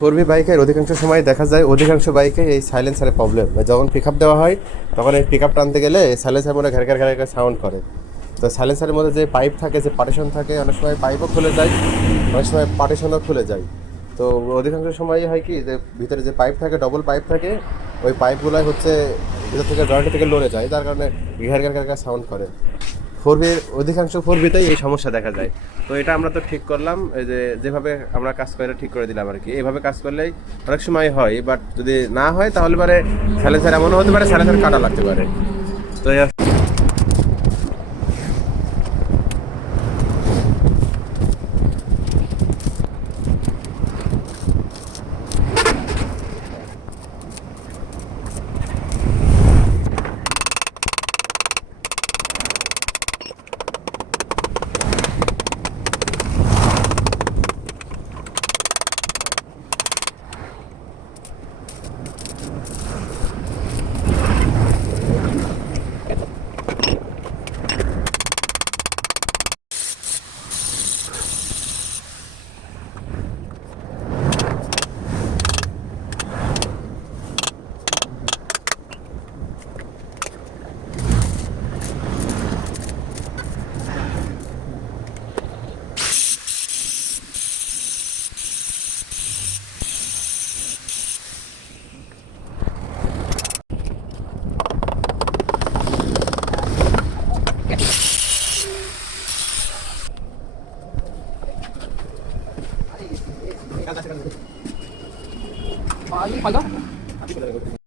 ফোরবি বাইকের অধিকাংশ সময় দেখা যায় অধিকাংশ বাইকে এই সাইলেন্সারের প্রবলেম। যখন পিক আপ দেওয়া হয় তখন এই পিক আপ টানতে গেলে সাইলেন্সার মধ্যে ঘের ঘের ঘের সাউন্ড করে। তো সাইলেন্সারের মধ্যে যে পাইপ থাকে, যে পার্টিশন থাকে, অনেক সময় পাইপও খুলে যায়, অনেক সময় পার্টিশনও খুলে যায়। তো অধিকাংশ সময়ই হয় কি, যে ভিতরে যে পাইপ থাকে, ডবল পাইপ থাকে, ওই পাইপগুলোই হচ্ছে ভিতর থেকে জয়েন্ট থেকে লড়ে যায়, যার কারণে ঘের ঘের ঘের সাউন্ড করে। ফোরবির অধিকাংশ ফোরবিতেই এই সমস্যা দেখা যায়। তো এটা আমরা তো ঠিক করলাম, এই যে যেভাবে আমরা কাজ করে ঠিক করে দিলাম আর কি। এইভাবে কাজ করলেই অনেক সময় হয়, বাট যদি না হয় তাহলে পরে সাইলেন্সার এমনও হতে পারে সাইলেন্সার কাটা লাগতে পারে। তো Paano pala?